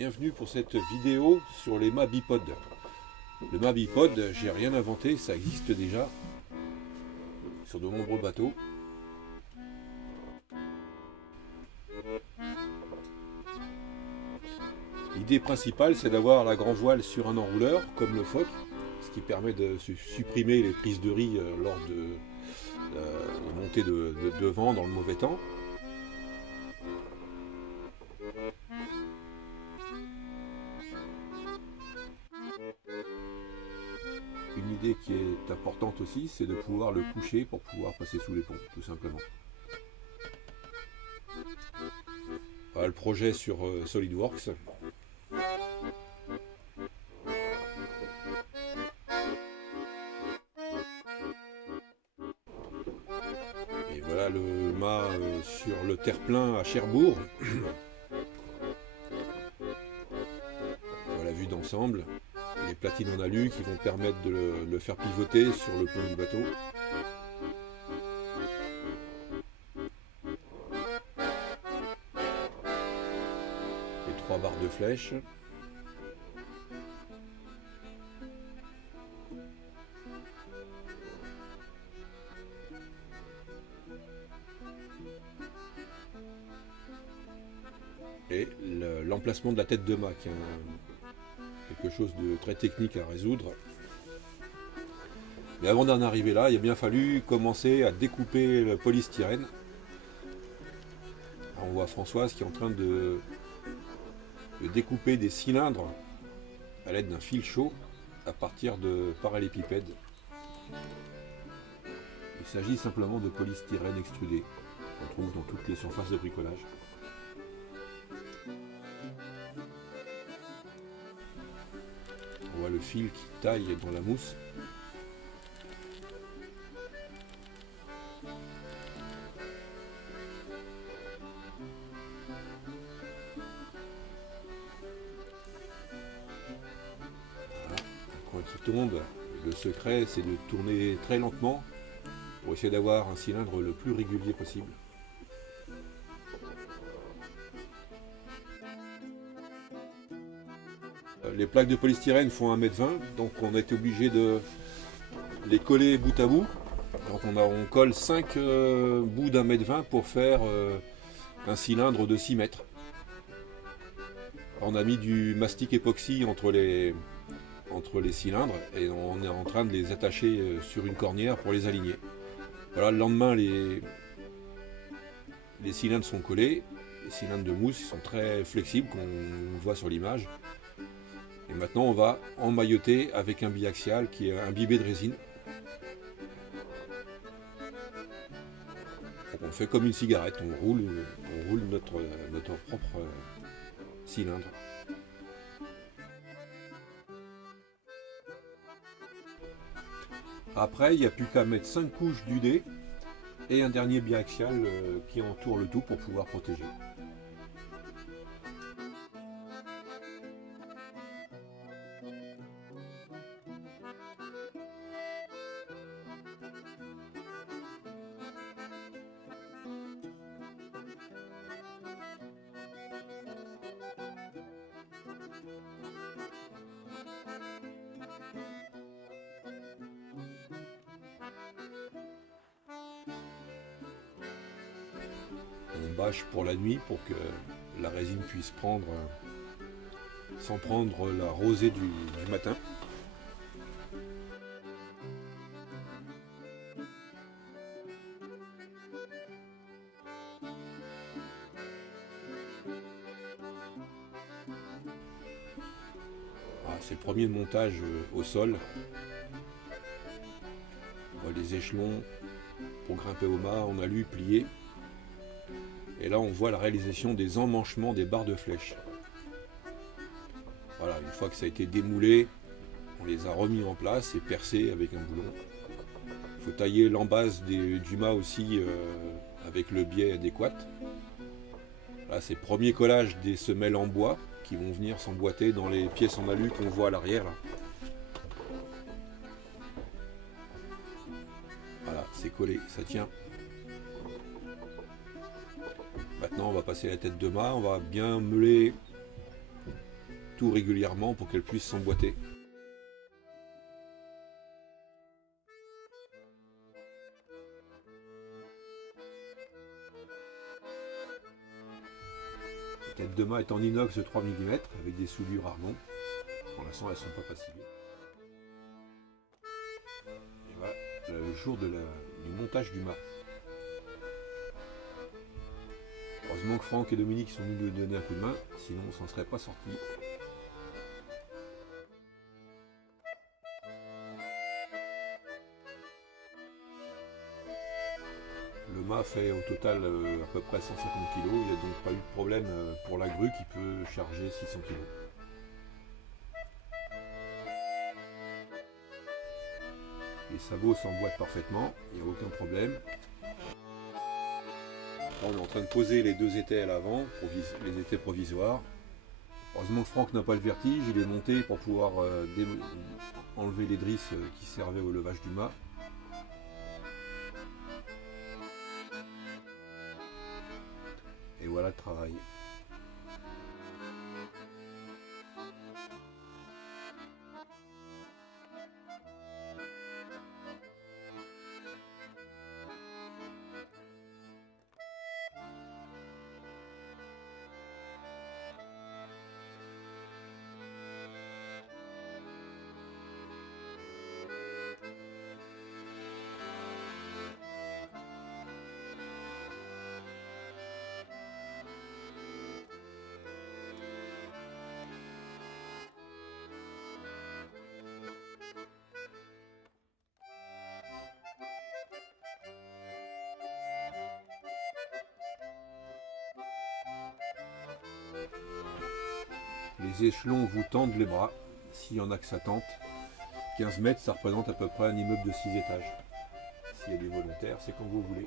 Bienvenue pour cette vidéo sur les mâts bipodes. Le mât bipode, j'ai rien inventé, ça existe déjà sur de nombreux bateaux. L'idée principale, c'est d'avoir la grand voile sur un enrouleur, comme le phoque, ce qui permet de supprimer les prises de riz lors de la montée de vent dans le mauvais temps. Une idée qui est importante aussi, c'est de pouvoir le coucher pour pouvoir passer sous les ponts, tout simplement. Voilà le projet sur SolidWorks. Et voilà le mât sur le terre-plein à Cherbourg. Voilà vue d'ensemble. Les platines en alu qui vont permettre de le faire pivoter sur le pont du bateau. Les 3 barres de flèche. Et l'emplacement de la tête de mât qui est quelque chose de très technique à résoudre. Mais avant d'en arriver là, il a bien fallu commencer à découper le polystyrène. Alors on voit Françoise qui est en train de découper des cylindres à l'aide d'un fil chaud à partir de parallélépipèdes. Il s'agit simplement de polystyrène extrudé qu'on trouve dans toutes les surfaces de bricolage. On voit le fil qui taille dans la mousse. Voilà, un coin qui tombe. Le secret, c'est de tourner très lentement pour essayer d'avoir un cylindre le plus régulier possible. Les plaques de polystyrène font 1,20 m, donc on a été obligé de les coller bout à bout. Donc on colle 5 bouts d'1,20 m pour faire un cylindre de 6 mètres. On a mis du mastic époxy entre les cylindres et on est en train de les attacher sur une cornière pour les aligner. Voilà, le lendemain les cylindres sont collés. Les cylindres de mousse sont très flexibles, qu'on voit sur l'image. Et maintenant on va emmailloter avec un biaxial qui est imbibé de résine. Donc on fait comme une cigarette, on roule notre propre cylindre. Après il n'y a plus qu'à mettre 5 couches d'UD et un dernier biaxial qui entoure le tout pour pouvoir protéger. On bâche pour la nuit pour que la résine puisse prendre sans prendre la rosée du matin. Voilà, c'est le premier montage au sol. On voit les échelons pour grimper au mât en alu plié. Et là on voit la réalisation des emmanchements des barres de flèche. Voilà, une fois que ça a été démoulé, on les a remis en place et percés avec un boulon. Il faut tailler l'embase du mât aussi avec le biais adéquat. Là c'est le premier collage des semelles en bois qui vont venir s'emboîter dans les pièces en alu qu'on voit à l'arrière. Voilà, c'est collé, ça tient. Maintenant on va passer la tête de mât, on va bien meuler surtout régulièrement pour qu'elle puisse s'emboîter. La tête de mât est en inox de 3 mm avec des soudures Armon. Pour l'instant, elles ne sont pas passivées. Et voilà le jour du montage du mât. Heureusement que Franck et Dominique sont venus nous donner un coup de main, sinon on s'en serait pas sorti. Le mât fait au total à peu près 150 kg, il n'y a donc pas eu de problème pour la grue qui peut charger 600 kg. Les sabots s'emboîtent parfaitement, il n'y a aucun problème. Là, on est en train de poser les deux étais à l'avant, les étais provisoires. Heureusement que Franck n'a pas le vertige, il est monté pour pouvoir enlever les drisses qui servaient au levage du mât. Et voilà le travail. Les échelons vous tendent les bras, s'il y en a que ça tente. 15 mètres, ça représente à peu près un immeuble de 6 étages. S'il y a des volontaires, c'est quand vous voulez.